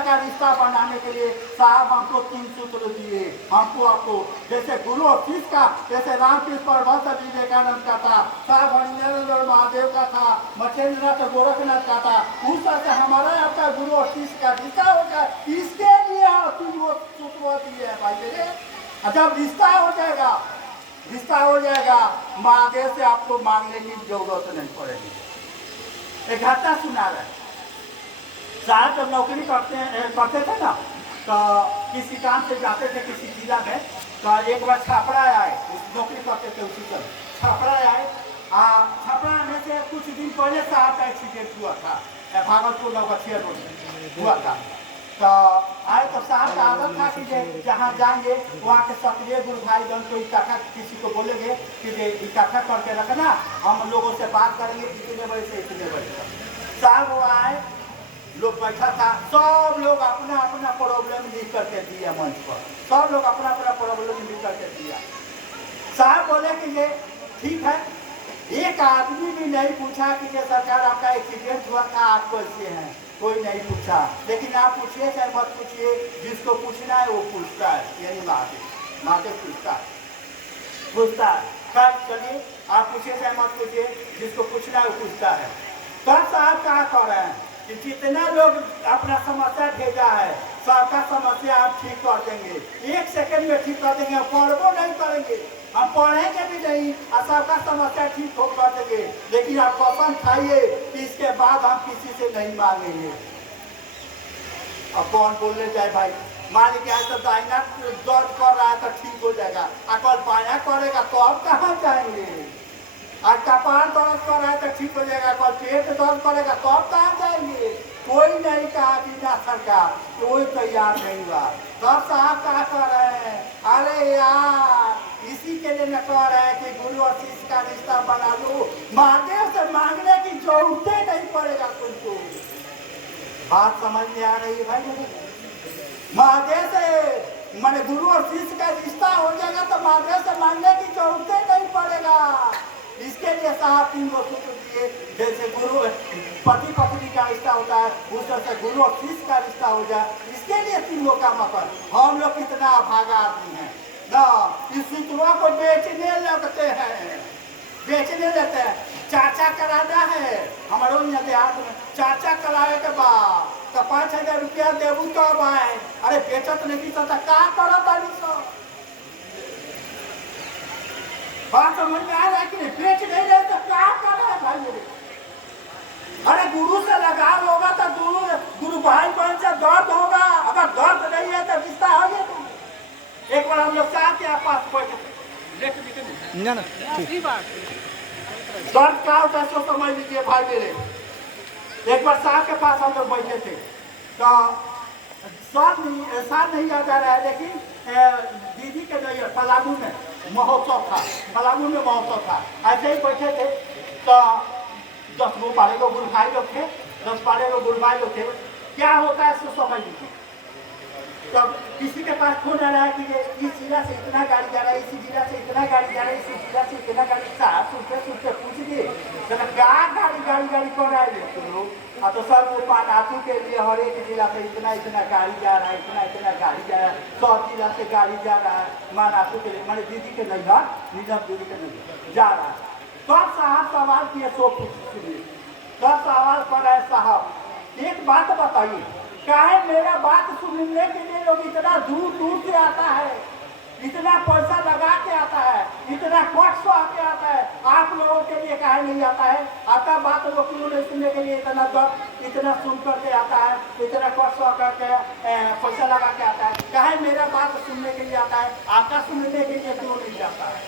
का रिश्ता बनाने के लिए साहब हमको 3 सूत्र दिए, हमको आपको जैसे गुरु और शिष्य का, जैसे रामकृष्ण परमहंस विवेकानंद का था, साहब हरिंद्र महादेव का था, मछेंद्रनाथ गोरखनाथ का था, उस तरह से हमारा आपका गुरु और शिष्य का रिश्ता होगा। इसके लिए 3 सूत्र दिए है भाई मेरे। जब रिश्ता हो जाएगा, रिश्ता हो जाएगा, महादेव से आपको मांगने की जरूरत नहीं पड़ेगी। एक घटना सुना रहे, साहब जब नौकरी करते थे ना, तो किसी काम से जाते थे किसी जिला में, तो एक बार छापड़ा आए, नौकरी करते थे उसी समय छापड़ा आए। छापड़ा आने से कुछ दिन पहले साहब का एक्सीडेंट हुआ था, भागलपुर नौगछिया रोड में हुआ था। तो आए तो साहब का आदत था कि जहाँ जाएंगे वहाँ के सक्रिय गुरु भाई बन को इकट्ठा, किसी को बोलेंगे कि इकट्ठा करके रखना, हम लोगों से बात करेंगे इतने बजे से इतने बजे तक। साहब वो आए, लोग बैठा था, सब लोग अपना अपना प्रॉब्लम लिख करके दिया मंच पर, सब लोग अपना अपना प्रॉब्लम लिख करके दिया। साहब बोले कि ये ठीक है, एक आदमी भी नहीं पूछा कि ये सरकार आपका एक्सीडेंट हुआ था, आप कैसे हैं, कोई नहीं पूछा। लेकिन आप पूछिए चाहे मत पूछिए, जिसको पूछना है वो पूछता है, यही महादेव पूछता है। खैर चलिए, आप पूछिए चाहे मत पूछिए, जिसको पूछना है वो पूछता है। तब साहब कहा कर रहे हैं कि जितना लोग अपना समस्या भेजा है, सबका समस्या आप ठीक कर देंगे, 1 सेकंड में ठीक कर देंगे। हम पढ़बो नहीं करेंगे, हम पढ़ेंगे भी नहीं, और सबका समस्या ठीक हो कर देंगे। लेकिन आप कसम खाइए कि इसके बाद हम किसी से नहीं मांगेंगे। अब कौन बोलने जाए भाई, मान लीजिए तो दाहिना दर्द कर रहा है तो ठीक हो जाएगा, कल बायां करेगा तो अब कहाँ जाएंगे। आज कपाल दर्द कर रहा है तो ठीक हो जाएगा, कल पेट दर्द करेगा तो अब कहाँ जाएंगे। कोई नहीं कहा कि ना सरकार, कोई तैयार नहीं हुआ। तब साहब क्या कर रहे हैं, अरे यार इसी के लिए न कह रहे हैं कि गुरु और शिष्य का रिश्ता बना लो, महादेव से मांगने की जरूरत नहीं पड़ेगा तुमको। बात समझ में आ रही है भाई, महादेव से माने गुरु और शिष्य का रिश्ता हो जाएगा तो महादेव से मांगने की जरूरत नहीं पड़ेगा। इसके लिए साहब 3 सूत्र दिए, जैसे गुरु पति पत्नी का रिश्ता होता है, उस तरह से गुरु और शिष्य का रिश्ता हो जाए। इसके लिए 3 काम अपन, हम लोग कितना अभागा आदमी है ना, इस सूत्रों को बेचने लगते हैं, बेचने लगते हैं। चाचा कराना है हमारो यहाँ देहात में, चाचा करावे के बाद तो 5000 रुपया देबू तब आए। अरे बेचत नहीं तो का करत आनी सब, बात समझ में आ रहा है कि नहीं। बेच नहीं रहे तो क्या कर रहे हैं भाई मेरे। अरे गुरु से लगाव होगा तो गुरु भाई बहन से दर्द होगा, अगर दर्द नहीं है तो रिश्ता हो गया। एक बार हम लोग साहब के पास बैठे, दर्द क्या होता है सो समझ लीजिए भाई मेरे। एक बार साहब के पास हम लोग बैठे थे, तो साथ नहीं याद आ रहा है, लेकिन दीदी के जो पलामू में महोत्सव था, पलामू में महोत्सव था, ऐसे ही बैठे थे। तो 10-12 लोग गुरु भाई लोग थे, 10-12 लोग गुरु भाई लोग थे। क्या होता है सो समझ लीजिए। तब किसी के पास फोन आ रहा है कि इस जिला से इतना गाड़ी जा रहा है, इसी जिला से इतना गाड़ी जा रहा है, इसी जिला से इतना गाड़ी। साहब सुनते पूछ दिए क्या गाड़ी कौन आ रही है तुम लोग। तो सर वो पानातू के लिए हर एक जिला से इतना गाड़ी जा रहा है, इतना गाड़ी जा रहा है, 100 जिला से गाड़ी जा रहा है, मानातू के लिए, माने दीदी के नैहर, नीलम दीदी के नैहर जा रहा है। तब साहब सवाल किए, सो सुनिए। तब सवाल कर रहे साहब एक बात बताइए, काहे मेरा बात सुनने के लिए लोग इतना दूर से आता है, इतना पैसा लगा के आता है, इतना कष्ट आके आता है, आप लोगों के लिए काहे नहीं आता है। आपका बात लोग क्यों नहीं सुनने के लिए इतना दर्द, इतना सुन करके आता है, इतना कष्ट करके पैसा लगा के आता है। काहे मेरा बात सुनने के लिए आता है, आपका सुनने के लिए क्यों नहीं जाता है।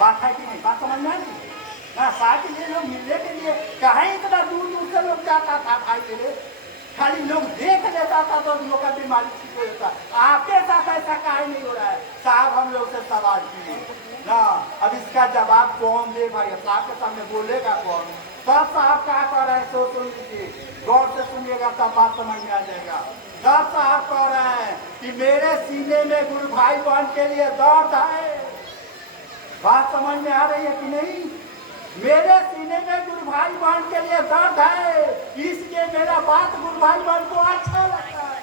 बात है कि नहीं, बात समझ में आई ना। साथ के लिए लोग मिलने के लिए काहे इतना दूर से लोग जाता था भाई मेरे। खाली लोग देख लेता था तो लोग का बीमारी ठीक हो जाता। आपके साथ ऐसा काहे नहीं हो रहा है। साहब हम लोग से सवाल किए ना, अब इसका जवाब कौन दे भाई, साहब के सामने बोलेगा कौन। तब साहब क्या कह रहे हैं सो सुन लीजिए, गौर से सुनिएगा तब बात समझ में आ जाएगा। तब साहब कह रहे हैं कि मेरे सीने में गुरु भाई बहन के लिए दर्द है। बात समझ में आ रही है कि नहीं। मेरे सीने में गुरु भाई बहन के लिए दर्द है, इसलिए मेरा बात गुरु भाई बहन को अच्छा लगता है।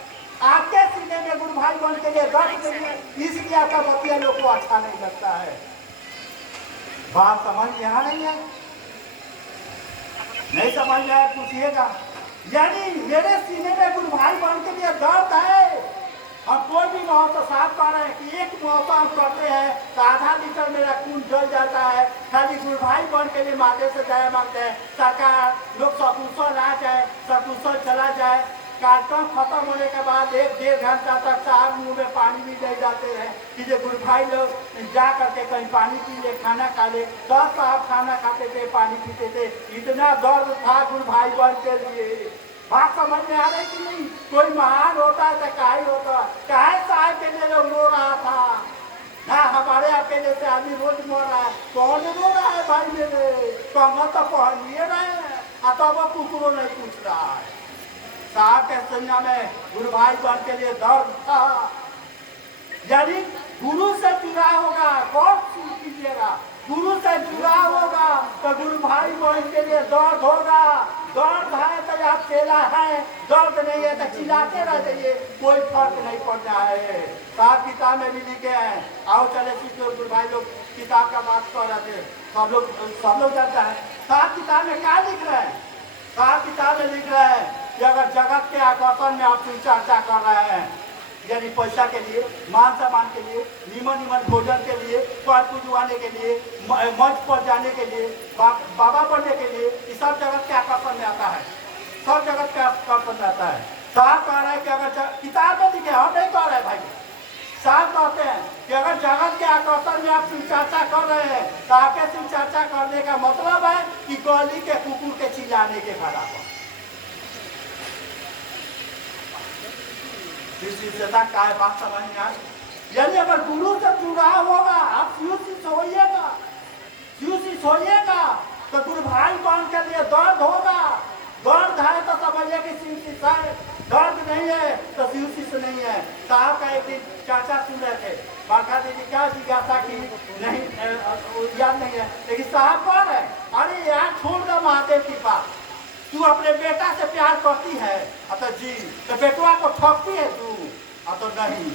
देंगे, दर्द देंगे, इसलिए आपका बतिया लोग को अच्छा नहीं लगता है। बात समझ यहाँ नहीं है, नहीं समझ में आया पूछिएगा। यानी मेरे सीने में गुरु भाई बन के लिए दर्द है। हम कोई भी महोत्सव साफ कर रहे हैं कि एक महोत्सव हम करते हैं तो आधा लीटर मेरा खून जल जाता है, खाली गुरु भाई बन के लिए महादेव से दया मांगते हैं। सरकार लोग सकुशल आ जाए, सकुशल चला जाए। कार्यक्रम खत्म होने के बाद 1-1.5 घंटा तक साहब मुंह में पानी भी नहीं जाते हैं कि जो गुरु भाई लोग जा करके कहीं पानी पी ले, खाना खा ले। 10 साहब खाना खाते थे, पानी पीते थे, इतना दर्द था गुरु भाई बन के लिए। बात समझ में आ रही कि नहीं? कोई महान होता है तो काहे होता, काहे साहब के लिए लोग रो रहा था ना, हमारे अकेले से आदमी रोज मर रहा है, कौन रो रहा है भाई मेरे? कमर तो पहन लिए रहे हैं, तब कुकरो नहीं पूछ रहा है। साहब के संज्ञा में गुरु भाई बन के लिए दर्द था। यानी गुरु से जुड़ा होगा, कौन कीजिएगा, गुरु से जुड़ा होगा तो गुरु भाई बहन के लिए दर्द होगा। दर्द है तो आप चेला है, दर्द नहीं है तो चिल्लाते रह जाइए, कोई फर्क नहीं पड़ता है। साहब किताब में भी लिखे हैं, आओ चले सीखो। गुरु भाई लोग किताब का बात कर रहे थे, सब लोग जानता है। साहब किताब में क्या लिख रहे हैं? साहब किताब में लिख रहे हैं कि अगर जगत के आकर्षण में आप चर्चा कर रहे हैं, यानी पैसा के लिए, मान सम्मान के लिए, निमन भोजन के लिए, पाठ पूजवाने के लिए, मंच पर जाने के लिए, बाबा बनने के लिए, ये सब जगत के आकर्षण में आता है, सब जगत के आकर्षण में आता है। साहब कह रहे हैं कि अगर किताब में लिखे, हम नहीं कह रहे भाई, साहब कहते हैं कि अगर जगत के आकर्षण में आप शिव चर्चा कर रहे हैं तो आपके शिव चर्चा करने का मतलब है कि गली के कुकुर के चिल्लाने के बराबर। का बात समझ में आए? यानी अगर गुरु से जुड़ा होगा, आप शिव से सोइएगा, शिव से सोइएगा तो गुरु भाई बन के लिए दर्द होगा। दर्द है तो समझिए कि शिव शिष्य है, दर्द नहीं है तो शिव शिष्य नहीं है। साहब का एक दिन चाचा सुन रहे थे, बाका दीदी क्या जिज्ञासा की नहीं याद नहीं है, लेकिन साहब कौन है? अरे यार छोड़ दो महादेव की बात, तू अपने बेटा से प्यार करती है? तो जी, तो बेटवा को ठगती है तू? तो नहीं।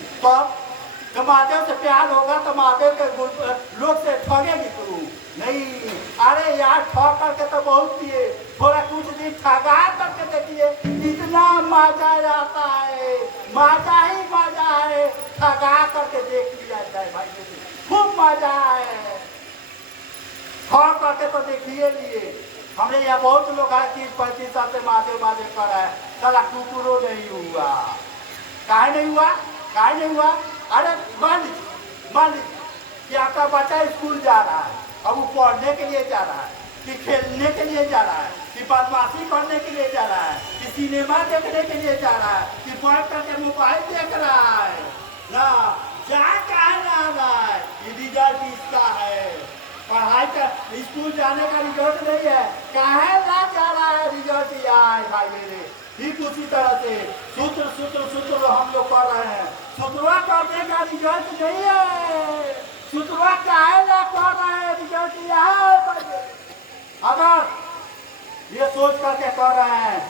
तो महादेव से प्यार होगा तो महादेव के लोग से ठगेगी तू? नहीं। अरे यार ठग करके तो बहुत दिए, थोड़ा कुछ दिन ठगा करके देखिए, इतना मजा आता है, मजा ही मजा है। ठगा करके देख लिया जाए भाई, खूब मजा है। ठग करके तो देखिए लिए, हमने यहाँ बहुत लोग आए 30-35 साल से महादेव कर रहा है, साला कुकुरो नहीं हुआ। काहे नहीं हुआ? काहे नहीं हुआ? अरे मान लीजिए कि आपका बच्चा स्कूल जा रहा है, अब वो पढ़ने के लिए जा रहा है, कि खेलने के लिए जा रहा है, कि बदमाशी करने के लिए जा रहा है, कि सिनेमा देखने के लिए जा रहा है, कि बैठ करके मोबाइल देख रहा है ना, जा काहे ना रहा है? ये रिजल्ट इसका है, पढ़ाई का स्कूल जाने का रिजल्ट नहीं है, काहे ना जा रहा है रिजल्ट यार भाई मेरे। ठीक उसी तरह से सूत्र हम लोग कर रहे हैं, सूत्रवा करने का रिजल्ट नहीं है, सूत्रवा काहे ना कर रहे हैं रिजल्ट यहाँ। अगर ये सोच करके कर रहे हैं,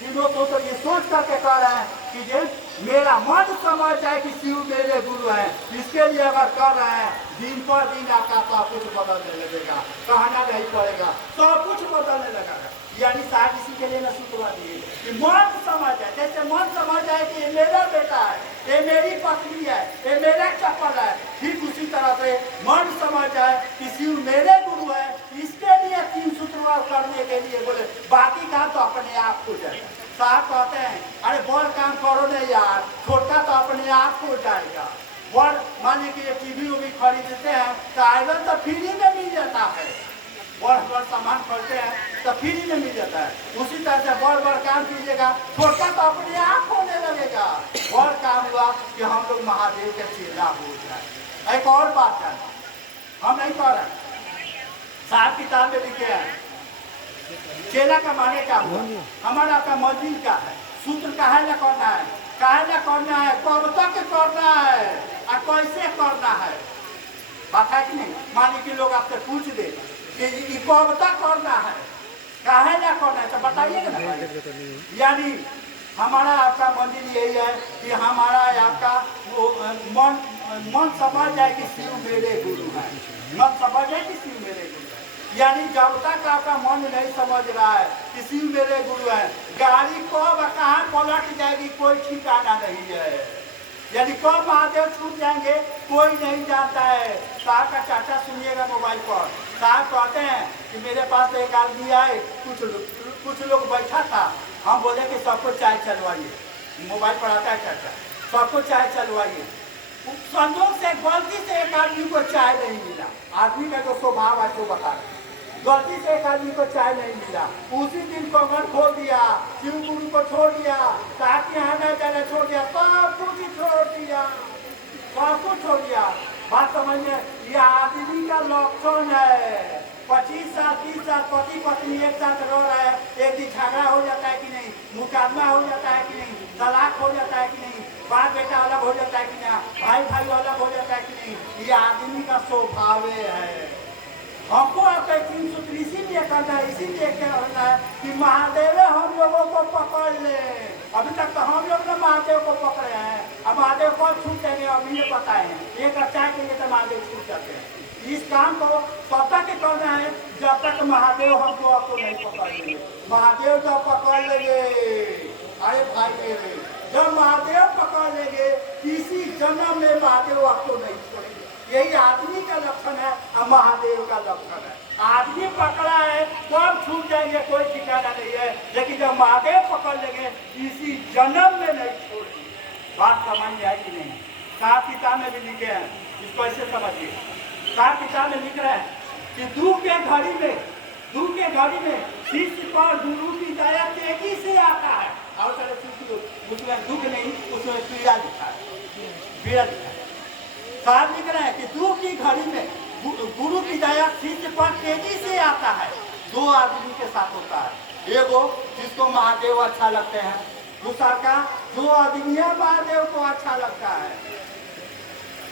तीनों सूत्र ये सोच करके कर रहे हैं कि जो मेरा मन समझ जाए कि शिव मेरे गुरु हैं, इसके लिए अगर कर रहे हैं, दिन पर दिन आपका सब कुछ बदलने लगेगा, कहना नहीं पड़ेगा, सब कुछ बदलने लगेगा। यानी साहब इसी के लिए न सूत्रवा दिए कि मन समझ जाए, जैसे मन समझ जाए कि ये मेरा बेटा है, ये मेरी पत्नी है, ये मेरा चप्पल है, ठीक उसी तरह से मन समझ जाए कि शिव मेरे गुरु है, इसके लिए 3 सूत्रवा करने के लिए बोले, बाकी काम तो अपने आप हो जाए। साहब कहते हैं अरे बड़ काम करो नहीं यार, छोटा तो अपने आप हो जाएगा। बड़ मान लीजिए टीवी उवी खरीदते हैं तो आयरन तो फ्री में मिल जाता है, बड़ सामान खरीदते हैं तो फ्री में मिल जाता है। उसी तरह से बड़ काम कीजिएगा, छोटा तो अपने आप होने लगेगा। बड़ काम हुआ कि हम लोग महादेव के चेला हो जाए। एक और बात है, हम नहीं कह रहे, साहब किताब में लिखे हैं चेला का माने क्या हुआ, हमारा आपका मस्जिद का है, सूत्र काहे न करना है, काहे न करना है, कब तक करना है और कैसे करना है। बात है कि नहीं? मान लीजिए लोग आपसे पूछ दे कि कब तक करना है, काहे न करना है, तो बताइएगा ना। यानी हमारा आपका मंदिर यही है कि हमारा आपका वो मन मन समझ जाए कि शिव मेरे गुरु है, मन समझ जाए कि शिव मेरे गुरु है। यानी जब तक आपका मन नहीं समझ रहा है कि शिव मेरे गुरु है, गाड़ी कब कहाँ पलट जाएगी कोई ठिकाना नहीं है। यानी कब महादेव छूट जाएंगे कोई नहीं जानता है। साहब का चाचा सुनिएगा मोबाइल पर, साहब कहते हैं कि मेरे पास एक आदमी आए, कुछ लोग बैठा था, हम बोले कि सबको चाय चलवाइए, मोबाइल पर आता है चाचा, सबको चाय चलवाइए। संजोग से गलती से एक आदमी को चाय नहीं मिला, आदमी का जो स्वभाव है तो बता रहे, गलती से एक आदमी को चाय नहीं मिला, उसी दिन कंगन खोल दिया, शिव गुरु को छोड़ दिया, ताकि हमें जाने छोड़ दिया, सब कुछ छोड़ दिया, सब कुछ छोड़ दिया। बात समझ में, यह आदमी का लक्षण है। 25 साल 30 साल पति पत्नी एक साथ रह रहा है, एक दिन झगड़ा हो जाता है कि नहीं, मुकदमा हो जाता है कि नहीं, तलाक हो जाता है कि नहीं, बाप बेटा अलग हो जाता है कि नहीं, भाई भाई अलग हो जाता है कि नहीं, ये आदमी का स्वभाव है। हमको आपका 3 सूत्र इसीलिए करना है, इसीलिए करना है कि महादेव हम लोगों को पकड़ ले। अभी तक तो हम लोग ने महादेव को पकड़े हैं, अब महादेव कब छूट जाएंगे अभी ये पता है, एक अच्छा के लिए तो महादेव छूट जाते हैं। इस काम को तब तक करना है जब तक महादेव हमको आपको नहीं पकड़ लेंगे। महादेव जब पकड़ लेंगे, अरे भाई मेरे, जब महादेव पकड़ लेंगे किसी जन्म में महादेव आपको नहीं छोड़ेंगे। यही आदमी का लक्षण है और महादेव का लक्षण है। आदमी पकड़ा है कब छूट जाएंगे कोई ठिकाना नहीं है, लेकिन जब महादेव पकड़ लेंगे इसी जन्म में नहीं छोड़ेंगे। बात समझ में आई कि नहीं? सात किताब में भी लिखे हैं, इसको ऐसे समझिए। सात किताब में लिख रहे हैं कि दुख के घड़ी में शिष्य पर गुरु की दया तेजी से आता है। और सारे शिष्य उसमें दुख नहीं, उसमें पीड़ा लिखा है, पीड़ा लिखा है। साहब लिख रहे हैं कि दुख की घड़ी में गुरु की दया शिष्य पर तेजी से आता है। दो आदमी के साथ होता है, एगो जिसको महादेव अच्छा लगते हैं, दूसरा का जो आदमी महादेव को अच्छा लगता है।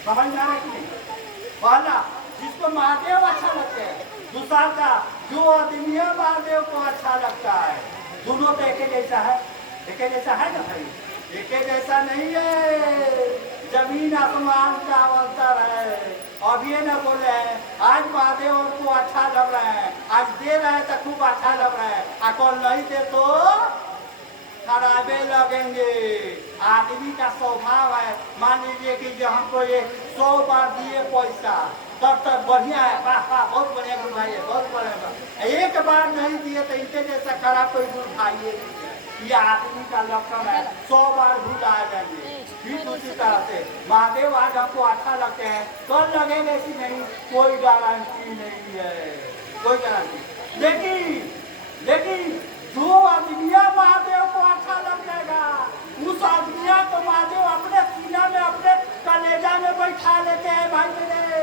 समझ में आ रहा है कि नहीं? पहला जिसको महादेव अच्छा लगते हैं, दूसरा का जो आदमी महादेव को अच्छा लगता है। दोनों तो एक जैसा है, एक जैसा है ना भाई? एक जैसा नहीं है, जमीन आसमान का अंतर है। अब ये ना बोले हैं आज महादेव को अच्छा लग रहा है, आज दे रहे हैं तो खूब अच्छा लग रहा है, और कल नहीं दे तो खराबे लगेंगे। आदमी का स्वभाव है। मान लीजिए कि जो हमको ये 100 बार दिए पैसा तब तक बढ़िया है, वाह वाह बहुत बढ़िया गुरु भाई है, बहुत बढ़िया। एक बार नहीं दिए तो इनके जैसा खराब कोई गुरु भाई नहीं है। ये आदमी का लक्षण है, 100 बार भूला जाएंगे। ठीक उसी तरह से महादेव आज हमको अच्छा लगते हैं, कल लगेंगे कि नहीं कोई गारंटी नहीं है, कोई गारंटी। लेकिन जो आदमिया महादेव को अच्छा लग जाएगा, उस आदमिया को महादेव अपने सीना में अपने कलेजा में बैठा लेते हैं। भाई मेरे,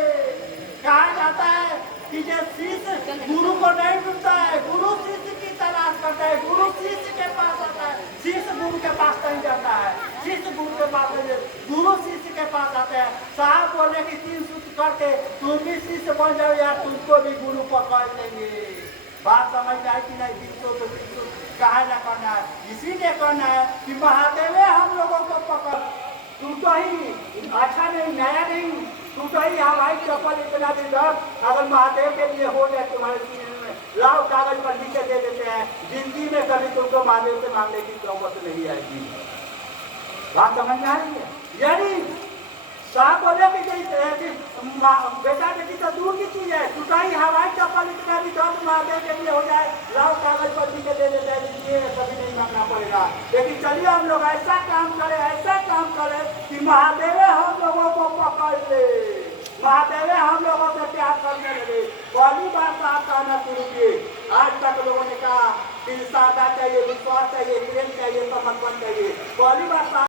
कहा जाता है कि जो शिष्य गुरु को नहीं मिलता है, गुरु शिष्य की तलाश करता है, गुरु शिष्य के पास आता है, शिष्य गुरु के पास नहीं जाता है, शिष्य गुरु के पास नहीं, गुरु शिष्य के पास आते हैं। साहब बोले कि 3 सूत्र करके तुम भी शिष्य बन जाओ यार, तुमको भी गुरु पकड़ लेंगे। बात समझ में आई कि नहीं? 300 कहा ना करना है, इसीलिए करना है कि महादेव हम लोगों को पकड़। तुम तो ही अच्छा नहीं, नया नहीं, तुम तो ही हवाई चप्पल इतना दिन रख, अगर महादेव के लिए हो जाए तुम्हारे सीने में, लाओ कागज पर लिख के दे देते हैं। जिंदगी में कभी तुमको महादेव से मांगने की जरूरत नहीं आएगी। बात समझ में आ रही है? यानी साहब बोले कि बेटा बेटी तो दूर की चीज है, टूटाई हवाई चप्पल इतना भी दर्द महादेव के लिए हो जाए, लाओ कागज पर लिख के दे देते हैं, जिंदगी में कभी नहीं मांगना पड़ेगा। लेकिन चलिए हम लोग ऐसा काम करें कि महादेव हम लोगों को पकड़ ले, महादेव हम लोगों से प्यार करने लगे। पहली बार साहब कहना शुरू किए, आज तक लोगों ने कहा कि सादा चाहिए, विश्वास चाहिए, प्रेम चाहिए, समर्पण चाहिए। पहली बार